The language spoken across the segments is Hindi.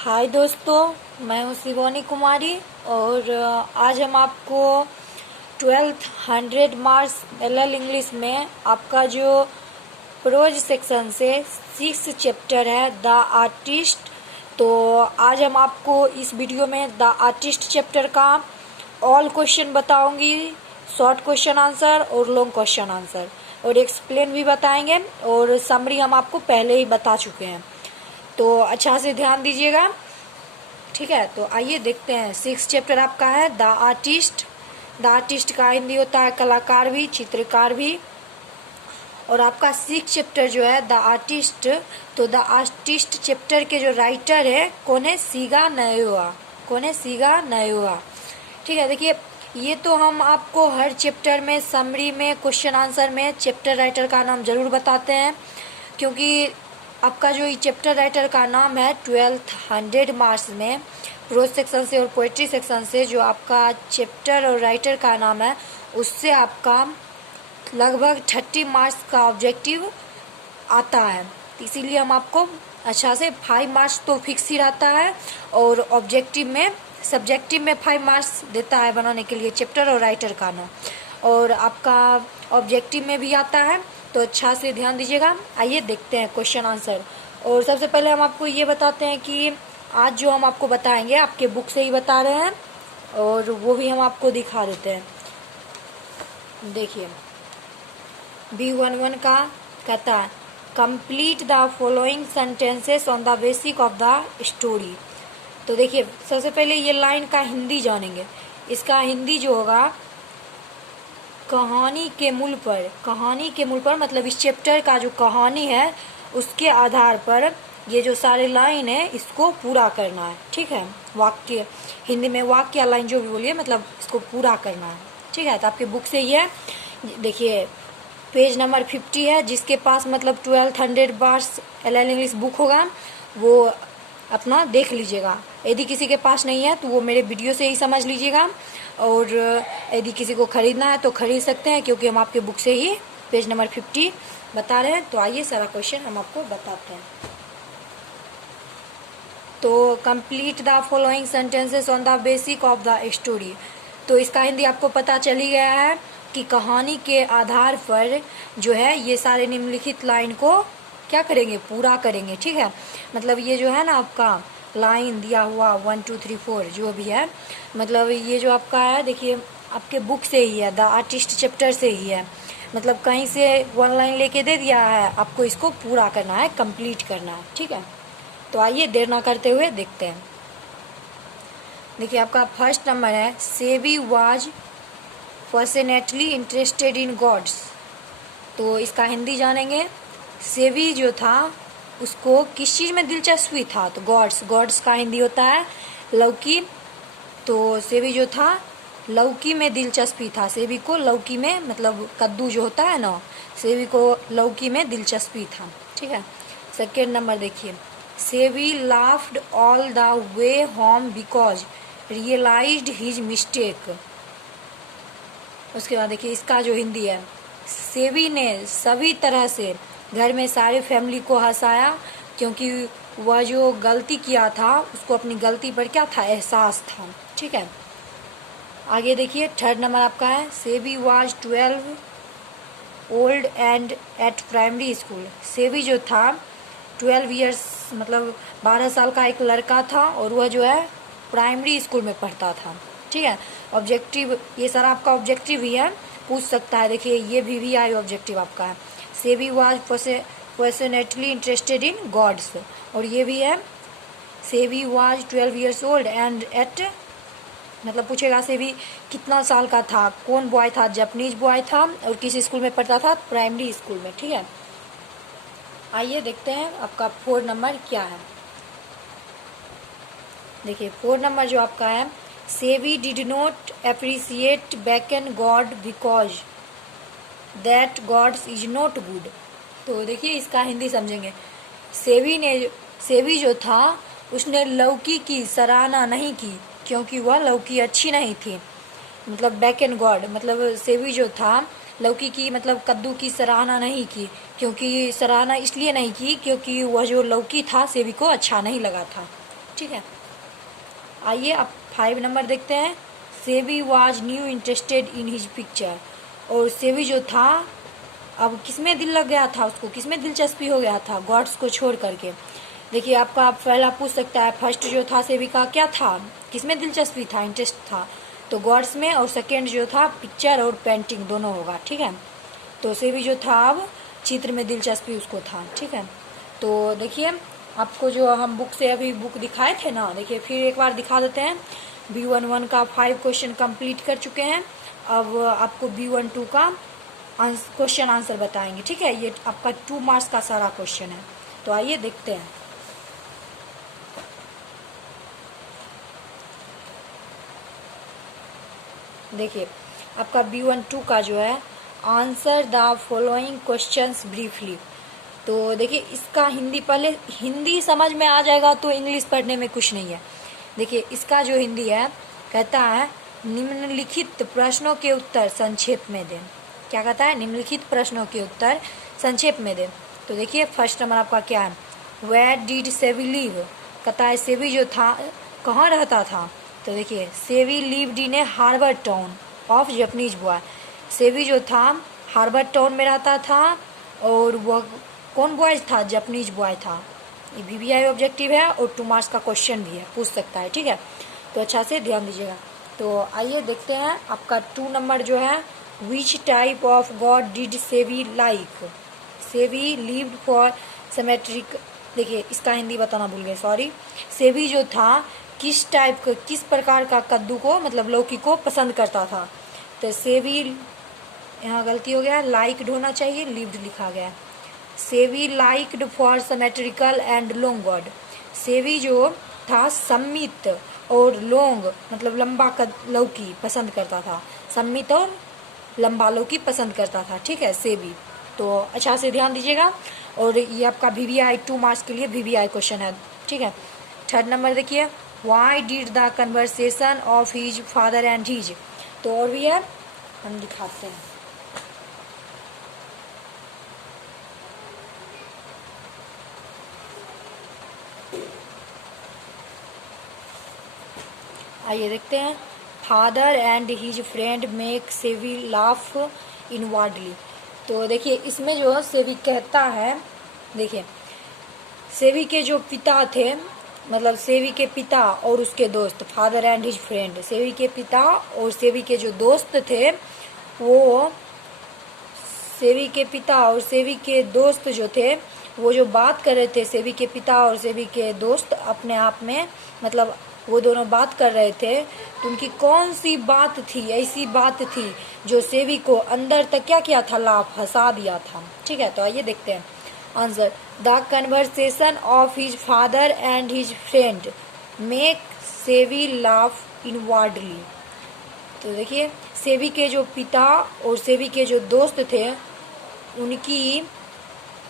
हाय दोस्तों, मैं हूँ शिवानी कुमारी और आज हम आपको 12th 100 मार्क्स LL इंग्लिश में आपका जो प्रोज सेक्शन से 6 चैप्टर है द आर्टिस्ट। तो आज हम आपको इस वीडियो में द आर्टिस्ट चैप्टर का ऑल क्वेश्चन बताऊंगी, शॉर्ट क्वेश्चन आंसर और लॉन्ग क्वेश्चन आंसर, और एक्सप्लेन भी बताएंगे और समरी हम आपको पहले ही बता चुके हैं। तो अच्छा से ध्यान दीजिएगा, ठीक है। तो आइए देखते हैं। 6 चैप्टर आपका है द आर्टिस्ट। द आर्टिस्ट का हिंदी होता है कलाकार भी, चित्रकार भी। और आपका 6 चैप्टर जो है द आर्टिस्ट, तो द आर्टिस्ट चैप्टर के जो राइटर है कौन है? सीगा नयोआ। कौन है? सीगा नयोआ, ठीक है। देखिए, ये तो हम आपको हर चैप्टर में समरी में क्वेश्चन आंसर में चैप्टर राइटर का नाम जरूर बताते हैं, क्योंकि आपका जो ये चैप्टर राइटर का नाम है 12th 100 मार्क्स में प्रोज सेक्शन से और पोएट्री सेक्शन से जो आपका चैप्टर और राइटर का नाम है, उससे आपका लगभग 30 मार्क्स का ऑब्जेक्टिव आता है। इसीलिए हम आपको अच्छा से 5 मार्क्स तो फिक्स ही रहता है और ऑब्जेक्टिव में सब्जेक्टिव में 5 मार्क्स देता है बनाने के लिए चैप्टर और राइटर का नाम, और आपका ऑब्जेक्टिव में भी आता है। तो अच्छा से ध्यान दीजिएगा। आइए देखते हैं क्वेश्चन आंसर। और सबसे पहले हम आपको ये बताते हैं कि आज जो हम आपको बताएंगे आपके बुक से ही बता रहे हैं, और वो भी हम आपको दिखा देते हैं। देखिए, B11 का कहता है complete the following sentences on the basic of the story. तो देखिए, सबसे पहले ये लाइन का हिंदी जानेंगे। इसका हिंदी जो होगा कहानी के मूल पर। कहानी के मूल पर मतलब इस चैप्टर का जो कहानी है उसके आधार पर ये जो सारे लाइन है इसको पूरा करना है, ठीक है। वाक्य, हिंदी में वाक्य या लाइन जो भी बोलिए, मतलब इसको पूरा करना है, ठीक है। तो आपके बुक से ये देखिए पेज नंबर 50 है। जिसके पास मतलब 12th 100 marks LL English book होगा वो अपना देख लीजिएगा। यदि किसी के पास नहीं है तो वो मेरे वीडियो से ही समझ लीजिएगा, और यदि किसी को खरीदना है तो खरीद सकते हैं, क्योंकि हम आपके बुक से ही पेज नंबर 50 बता रहे हैं। तो आइए सारा क्वेश्चन हम आपको बताते हैं। तो complete the following sentences on the basic of the story. तो इसका हिंदी आपको पता चल ही गया है कि कहानी के आधार पर जो है ये सारे निम्नलिखित लाइन को क्या करेंगे? पूरा करेंगे, ठीक है। मतलब ये जो है ना आपका लाइन दिया हुआ 1 2 3 4 जो भी है, मतलब ये जो आपका है देखिए आपके बुक से ही है, द आर्टिस्ट चैप्टर से ही है। मतलब कहीं से 1 लाइन लेके दे दिया है, आपको इसको पूरा करना है, कंप्लीट करना है, ठीक है। तो आइए देर ना करते हुए देखते हैं। देखिए, आपका फर्स्ट नंबर है Sevi was passionately interested in gods. तो इसका हिंदी जानेंगे। सेवी जो था उसको किस चीज़ में दिलचस्पी था? तो गॉड्स। गॉड्स का हिंदी होता है लौकी। तो सेवी जो था लौकी में दिलचस्पी था। सेवी को लौकी में, मतलब कद्दू जो होता है ना, सेवी को लौकी में दिलचस्पी था, ठीक है। सेकेंड नंबर देखिए, Sevi laughed all the way home because realised his mistake. उसके बाद देखिए इसका जो हिंदी है, सेवी ने सभी तरह से घर में सारे फैमिली को हंसाया, क्योंकि वह जो गलती किया था उसको अपनी गलती पर क्या था? एहसास था, ठीक है। आगे देखिए थर्ड नंबर आपका है Sevi was 12 old and eight primary school. सेवी जो था 12 ईयर्स मतलब 12 साल का एक लड़का था, और वह जो है प्राइमरी स्कूल में पढ़ता था, ठीक है। ऑब्जेक्टिव ये सारा आपका ऑब्जेक्टिव ही है, पूछ सकता है। देखिए ये भी आई ऑब्जेक्टिव आपका है। Sevi was passionately interested in gods, और ये भी है Sevi was 12 years old and at, मतलब पूछेगा सेवी कितना साल का था, कौन बॉय था? जापानीज बॉय था, और किस स्कूल में पढ़ता था? प्राइमरी स्कूल में, ठीक है। आइए देखते हैं आपका 4 नंबर क्या है। देखिए 4 नंबर जो आपका है, सेवी did not appreciate bacon God because that God's is not good. तो देखिए इसका हिंदी समझेंगे। सेवी जो था उसने लौकी की सराहना नहीं की, क्योंकि वह लौकी अच्छी नहीं थी। मतलब बैकन गॉड मतलब सेवी जो था लौकी की मतलब कद्दू की सराहना नहीं की, क्योंकि सराहना इसलिए नहीं की क्योंकि वह जो लौकी था सेवी को अच्छा नहीं लगा था, ठीक है। आइए अब 5 नंबर देखते हैं। सेवी was new interested in his picture. और सेवी जो था अब किसमें दिल लग गया था, उसको किसमें दिलचस्पी हो गया था, गॉड्स को छोड़ करके। देखिए आपका पहला पूछ सकता है फर्स्ट जो था सेवी का क्या था, किसमें दिलचस्पी था, इंटरेस्ट था, तो गॉड्स में, और सेकेंड जो था पिक्चर और पेंटिंग दोनों होगा, ठीक है। तो सेवी जो था अब चित्र में दिलचस्पी उसको था, ठीक है। तो देखिए आपको जो हम बुक से अभी बुक दिखाए थे ना, देखिए फिर एक बार दिखा देते हैं। B11 का 5 क्वेश्चन कंप्लीट कर चुके हैं। अब आपको B12 का क्वेश्चन आंसर बताएंगे, ठीक है। ये आपका 2 मार्क्स का सारा क्वेश्चन है। तो आइए देखते हैं। देखिए आपका B12 का जो है answer the following questions briefly. तो देखिए इसका हिंदी, पहले हिंदी समझ में आ जाएगा तो इंग्लिश पढ़ने में कुछ नहीं है। देखिए इसका जो हिंदी है कहता है निम्नलिखित प्रश्नों के उत्तर संक्षेप में दें। क्या कहता है, निम्नलिखित प्रश्नों के उत्तर संक्षेप में दें। तो देखिए फर्स्ट नंबर आपका क्या है, वेयर डिड सेवी लिव। कहता है सेवी जो था कहाँ रहता था। तो देखिए Sevi lived in a harbour town of Japanese boy. Sevi जो था हार्बर टाउन में रहता था, और वह कौन बॉयज था, जापानीज बॉय था। ये VVI ऑब्जेक्टिव है और 2 मार्क्स का क्वेश्चन भी है, पूछ सकता है, ठीक है। तो अच्छा से ध्यान दीजिएगा। तो आइए देखते हैं आपका 2 नंबर जो है, which type of God did सेवी लाइक। सेवी लिव्ड फॉर सेमेट्रिक। देखिए इसका हिंदी बताना भूल गए, सॉरी। सेवी जो था किस टाइप का, किस प्रकार का कद्दू को, मतलब लौकी को पसंद करता था। तो सेवी, यहाँ गलती हो गया, लाइक्ड होना चाहिए, लिव्ड लिखा गया। सेवी liked for symmetrical and long God. Sevi जो था सम्मित और लॉन्ग मतलब लंबा लौकी पसंद करता था, सम्मित और लंबा लौकी पसंद करता था, ठीक है, सेवी। तो अच्छा से ध्यान दीजिएगा। और ये आपका VVI 2 मार्क्स के लिए VVI क्वेश्चन है, ठीक है। 3rd नंबर देखिए, why did the conversation of his father and his. तो और भी है, हम दिखाते हैं। आइए देखते हैं। Father and his friend make सेवी लाफ इनवर्डली। तो देखिए इसमें जो सेवी कहता है, देखिए सेवी के जो पिता थे, मतलब सेवी के पिता और उसके दोस्त, फादर एंड हिज फ्रेंड, सेवी के पिता और सेवी के जो दोस्त थे, वो सेवी के पिता और सेवी के दोस्त जो थे, वो जो बात कर रहे थे, सेवी के पिता और सेवी के दोस्त अपने आप में, मतलब वो दोनों बात कर रहे थे, तो उनकी कौन सी बात थी, ऐसी बात थी जो सेवी को अंदर तक क्या किया था, लाफ, हंसा दिया था, ठीक है। तो आइए देखते हैं answer. The conversation of his father and his friend make सेवी लाफ इनवर्डली। तो देखिए सेवी के जो पिता और सेवी के जो दोस्त थे, उनकी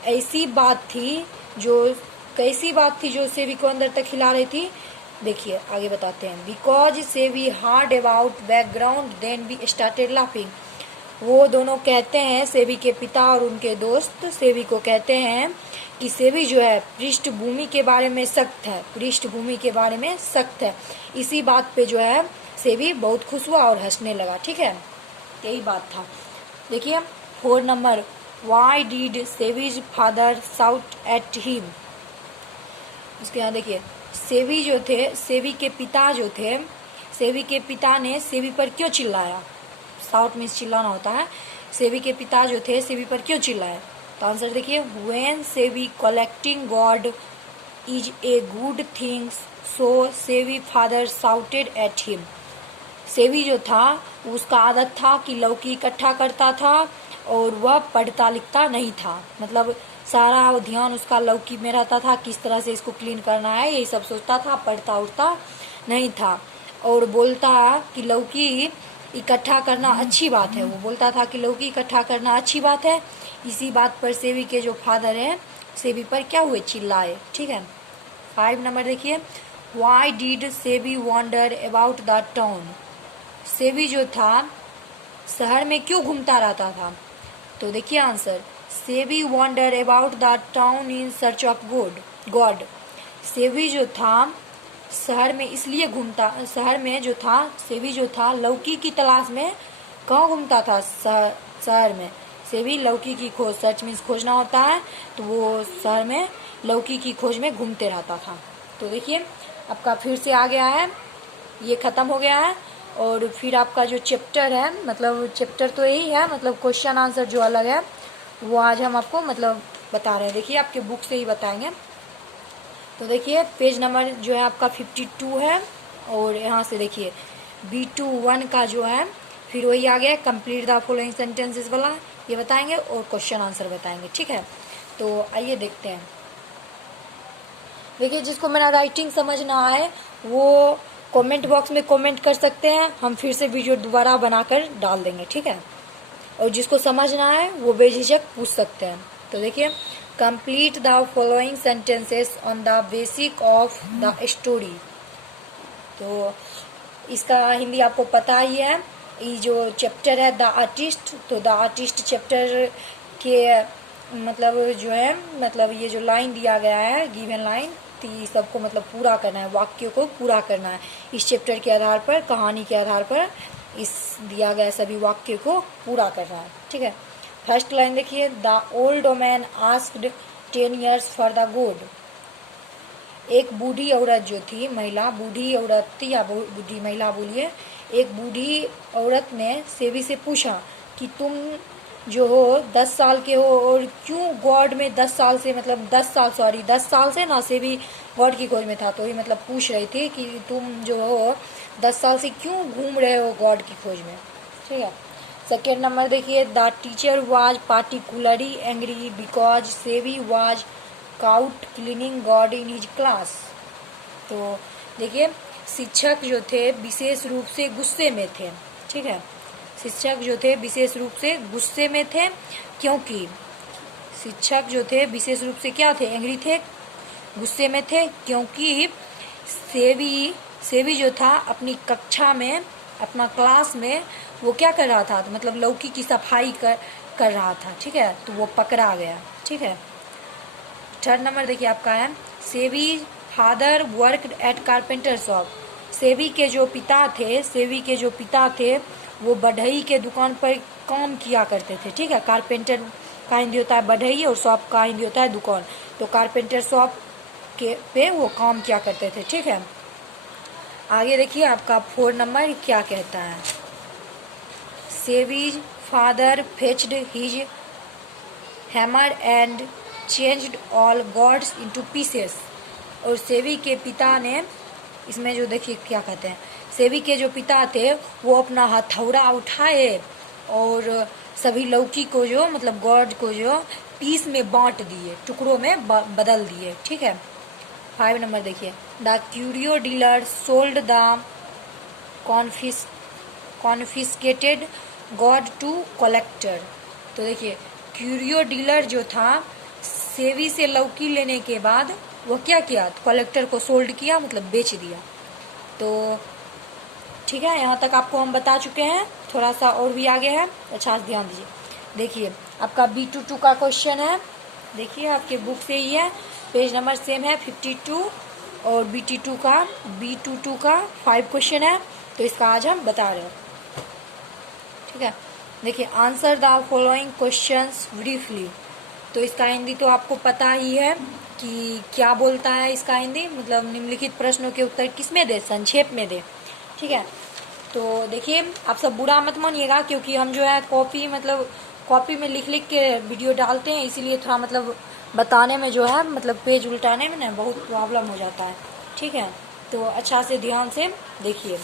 ऐसी बात थी जो, कैसी बात थी जो सेवी को अंदर तक हिला रही थी। देखिए आगे बताते हैं। Because Sevi hard about background then we started laughing. वो दोनों कहते हैं, सेवी के पिता और उनके दोस्त सेवी को कहते हैं कि सेवी जो है पृष्ठभूमि के बारे में सख्त है, पृष्ठभूमि के बारे में सख्त है। इसी बात पे जो है सेवी बहुत खुश हुआ और हंसने लगा, ठीक है, यही बात था। देखिए 4 number, why did Sevi's father shout at him. उसके यहाँ देखिए सेवी जो थे, सेवी के पिता जो थे, सेवी के पिता ने सेवी पर क्यों चिल्लाया। साउथ में चिल्लाना होता है। सेवी के पिता जो थे सेवी पर क्यों चिल्लाए। तो आंसर देखिए, व्हेन सेवी collecting God is a good thing so सेवी फादर शाउटेड एट हिम। सेवी जो था उसका आदत था कि लौकी इकट्ठा करता था और वह पढ़ता लिखता नहीं था, मतलब सारा ध्यान उसका लौकी में रहता था, किस तरह से इसको क्लीन करना है यही सब सोचता था, पढ़ता उठता नहीं था। और बोलता कि लौकी इकट्ठा करना अच्छी बात है, वो बोलता था कि लौकी इकट्ठा करना अच्छी बात है। इसी बात पर सेवी के जो फादर हैं सेवी पर क्या हुए, चिल्लाए, ठीक है। 5 नंबर देखिए, वाई डिड सेवी वॉन्डर अबाउट द टाउन। सेवी जो था शहर में क्यों घूमता रहता था। तो देखिए answer, Sevi wander about the town in search of god. Sevi जो था शहर में इसलिए घूमता, शहर में जो था सेवी जो था लौकी की तलाश में कहाँ घूमता था, शहर में। सेवी लौकी की खोज, सर्च मीन्स खोजना होता है, तो वो शहर में लौकी की खोज में घूमते रहता था। तो देखिए आपका फिर से आ गया है, ये ख़त्म हो गया है। और फिर आपका जो चैप्टर है, मतलब चैप्टर तो यही है, मतलब क्वेश्चन आंसर जो अलग है वो आज हम आपको मतलब बता रहे हैं। देखिए आपके बुक से ही बताएंगे। तो देखिए पेज नंबर जो है आपका 52 है, और यहाँ से देखिए B21 का जो है फिर वही आ गया, कंप्लीट द फॉलोइंग सेंटेंसेस वाला, ये बताएंगे और क्वेश्चन आंसर बताएंगे। ठीक है, तो आइए देखते हैं। देखिए जिसको मेरा राइटिंग समझ ना आए वो कमेंट बॉक्स में कमेंट कर सकते हैं, हम फिर से वीडियो दोबारा बनाकर डाल देंगे। ठीक है, और जिसको समझ ना आए वो बेझिझक पूछ सकते हैं। तो देखिए complete the following sentences on the basic of the story. तो इसका हिंदी आपको पता ही है, ये जो चैप्टर है द आर्टिस्ट, तो द आर्टिस्ट चैप्टर के मतलब जो है, मतलब ये जो लाइन दिया गया है गिवन लाइन, तो ये सबको मतलब पूरा करना है, वाक्य को पूरा करना है इस चैप्टर के आधार पर, कहानी के आधार पर इस दिया गया सभी वाक्य को पूरा करना है। ठीक है, फर्स्ट लाइन देखिए, the old man asked 10 years for the गोड। एक बूढ़ी औरत जो थी, महिला, बूढ़ी औरत थी या बूढ़ी महिला बोलिए, एक बूढ़ी औरत ने सेवी से पूछा कि तुम जो हो 10 साल के हो और क्यों गॉड में 10 साल से, मतलब 10 साल से ना सेवी गॉड की खोज में था, तो ये मतलब पूछ रही थी कि तुम जो हो 10 साल से क्यों घूम रहे हो गॉड की खोज में। ठीक है, सेकेंड नंबर देखिए, the teacher was particularly angry because Sevi was caught cleaning god in his class. तो देखिए शिक्षक जो थे विशेष रूप से गुस्से में थे। ठीक है, शिक्षक जो थे विशेष रूप से गुस्से में थे, क्योंकि शिक्षक जो थे विशेष रूप से क्या थे, एंग्री थे, गुस्से में थे, क्योंकि सेवी जो था अपनी कक्षा में, अपना क्लास में वो क्या कर रहा था, मतलब लौकी की सफाई कर रहा था। ठीक है, तो वो पकड़ा गया। ठीक है, थर्ड नंबर देखिए आपका है, सेवी father work at carpenter shop. सेवी के जो पिता थे वो बढ़ई के दुकान पर काम किया करते थे। ठीक है, कारपेंटर का हिंदी होता है बढ़ई और शॉप का हिंदी होता है दुकान, तो कारपेंटर शॉप के पे वो काम किया करते थे। ठीक है, आगे देखिए आपका 4 नंबर क्या कहता है, Sevi's father fetched his hammer and changed all gods into pieces. और सेवी के पिता ने, इसमें जो देखिए क्या कहते हैं, सेवी के जो पिता थे वो अपना हथौड़ा उठाए और सभी लौकी को जो, मतलब गॉड को जो पीस में बांट दिए, टुकड़ों में बदल दिए। ठीक है, 5 नंबर देखिए, the curio dealer sold the confiscated god to collector. तो देखिए क्यूरियो डीलर जो था सेवी से लौकी लेने के बाद वो क्या किया, कलेक्टर को सोल्ड किया, मतलब बेच दिया। तो ठीक है, यहाँ तक आपको हम बता चुके हैं, थोड़ा सा और भी आगे है, अच्छा से ध्यान दीजिए। देखिए आपका B22 का क्वेश्चन है, देखिए आपके बुक से ही है, पेज नंबर सेम है 52, और B22 का 5 क्वेश्चन है, तो इसका आज हम बता रहे हैं। ठीक है, देखिए answer the following questions briefly. तो इसका हिंदी तो आपको पता ही है कि क्या बोलता है इसका हिंदी, मतलब निम्नलिखित प्रश्नों के उत्तर किसमें दे, संक्षेप में दे। ठीक है, तो देखिए आप सब बुरा मत मानिएगा, क्योंकि हम जो है कॉपी में लिख के वीडियो डालते हैं, इसीलिए थोड़ा मतलब बताने में जो है, मतलब पेज उल्टाने में ना बहुत प्रॉब्लम हो जाता है। ठीक है, तो अच्छा से ध्यान से देखिए।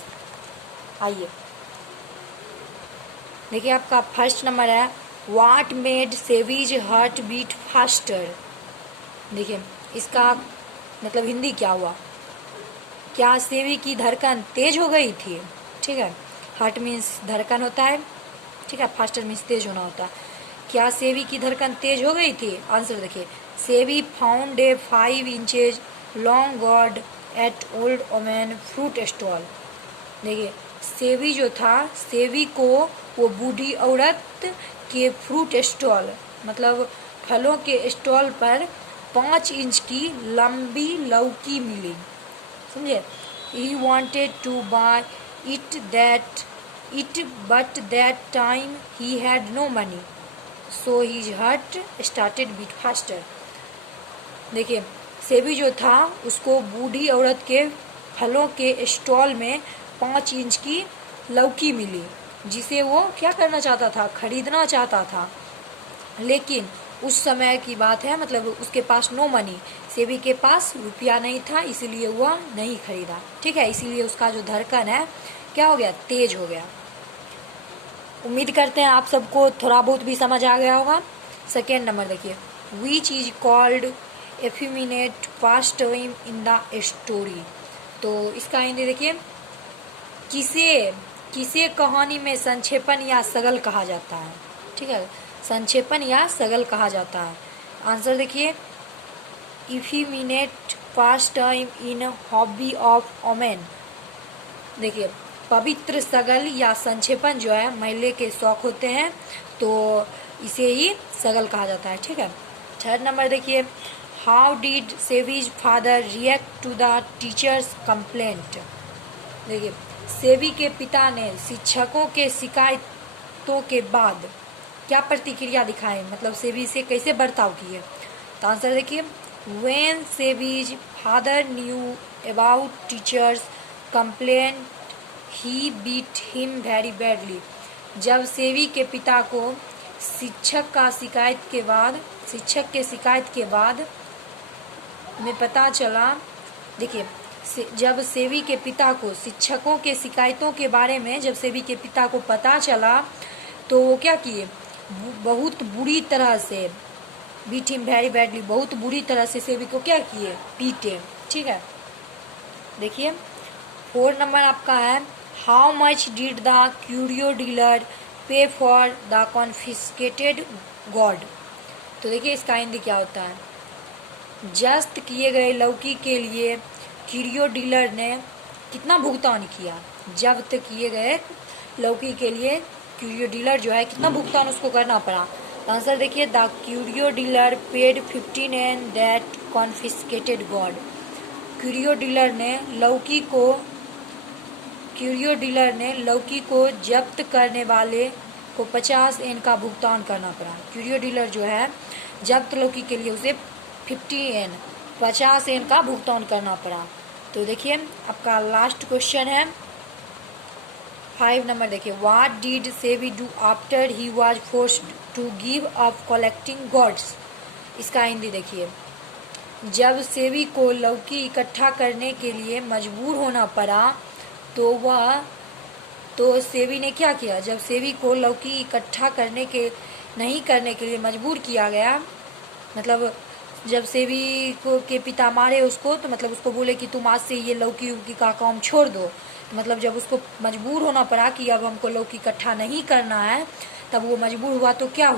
आइए देखिए आपका फर्स्ट नंबर है, what made Sevi's heart beat faster. देखिए इसका मतलब हिंदी क्या हुआ, क्या सेवी की धड़कन तेज हो गई थी। ठीक है, हार्ट मीन्स धड़कन होता है, ठीक है, फास्टर मीन्स तेज होना होता है। क्या सेवी की धड़कन तेज हो गई थी, आंसर देखिए, Sevi found a 5 inches long god at old woman fruit stall. देखिए सेवी जो था, सेवी को वो बूढ़ी औरत के फ्रूट स्टॉल, मतलब फलों के स्टॉल पर 5 इंच की लंबी लौकी मिली। समझे। He wanted to buy it but that time he had no money, so his heart started beat faster. देखिए, सेबी जो था उसको बूढ़ी औरत के फलों के स्टॉल में 5 इंच की लौकी मिली, जिसे वो क्या करना चाहता था, खरीदना चाहता था। लेकिन उस समय की बात है, मतलब उसके पास नो मनी, सेबी के पास रुपया नहीं था, इसीलिए वह नहीं खरीदा। ठीक है, इसीलिए उसका जो धड़कन है क्या हो गया, तेज हो गया। उम्मीद करते हैं आप सबको थोड़ा बहुत भी समझ आ गया होगा। सेकेंड नंबर देखिए, which is called effeminate pastime in the story. तो इसका हिंदी देखिए, किसे कहानी में संक्षेपण या सगल कहा जाता है। ठीक है, संक्षेपण या सगल कहा जाता है। आंसर देखिए, effeminate pastime in hobby of women. देखिए, पवित्र सगल या संक्षेपण जो है महिला के शौक होते हैं, तो इसे ही सगल कहा जाता है। ठीक है, थर्ड नंबर देखिए, how did Sebi's father react to the teacher's complaint. देखिए, सेबी के पिता ने शिक्षकों के शिकायतों के बाद क्या प्रतिक्रिया दिखाई, मतलब सेबी से कैसे बर्ताव किए। तो आंसर देखिए, when Sebi's father knew about teacher's complaint he beat him very badly. जब सेबी के पिता को शिक्षक के शिकायत के बाद में पता चला, देखिए, जब सेबी के पिता को शिक्षकों के शिकायतों के बारे में जब सेबी के पिता को पता चला, तो वो क्या किए, बहुत बुरी तरह से, बीट हिम वेरी बैडली, बहुत बुरी तरह से सेबी को क्या किए, पीटे। ठीक है, देखिए 4 नंबर आपका है, how much did the curio dealer पे फॉर द कॉन्फिस्केटेड गॉड। तो देखिए, इसका हिंदी क्या होता है, जब्त किए गए लौकी के लिए क्यूरियो डीलर ने कितना भुगतान किया। जब्त किए गए लौकी के लिए क्यूरियो डीलर जो है कितना भुगतान उसको करना पड़ा। आंसर देखिए, the curio dealer paid 15 and that confiscated God. Curio dealer ने लौकी को जब्त करने वाले को 50 एन का भुगतान करना पड़ा। क्यूरियो डीलर जो है जब्त लौकी के लिए उसे 50 एन का भुगतान करना पड़ा। तो देखिए, आपका लास्ट क्वेश्चन है 5 नंबर देखिए, what did Sebi do after he was forced to give up collecting gods. इसका हिंदी देखिए, जब सेबी को लौकी इकट्ठा करने के लिए मजबूर होना पड़ा, तो सेबी ने क्या किया, जब सेबी को लौकी इकट्ठा नहीं करने के लिए मजबूर किया गया, मतलब जब सेबी को के पिता मारे उसको, तो मतलब उसको बोले कि तुम आज से ये लौकी का काम छोड़ दो, तो मतलब जब उसको मजबूर होना पड़ा कि अब हमको लौकी इकट्ठा नहीं करना है, तब वो मजबूर हुआ तो क्या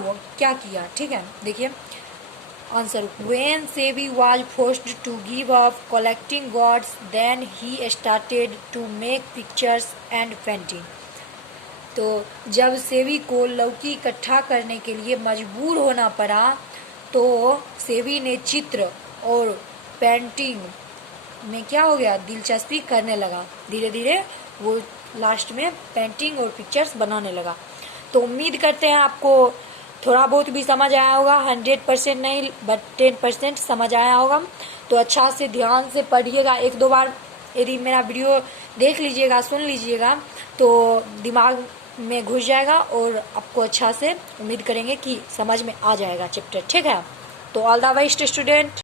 किया। ठीक है, देखिए answer, when Sebi was forced to give up collecting gods then he started to make pictures and painting. तो जब सेबी को लौकी इकट्ठा करने के लिए मजबूर होना पड़ा, तो सेबी ने चित्र और पेंटिंग में क्या हो गया, दिलचस्पी करने लगा। धीरे धीरे वो लास्ट में पेंटिंग और पिक्चर्स बनाने लगा। तो उम्मीद करते हैं आपको थोड़ा बहुत भी समझ आया होगा, 100% नहीं बट 10% समझ आया होगा। तो अच्छा से ध्यान से पढ़िएगा, 1-2 बार यदि मेरा वीडियो देख लीजिएगा, सुन लीजिएगा, तो दिमाग में घुस जाएगा और आपको अच्छा से उम्मीद करेंगे कि समझ में आ जाएगा चैप्टर। ठीक है, तो ऑल द बेस्ट स्टूडेंट।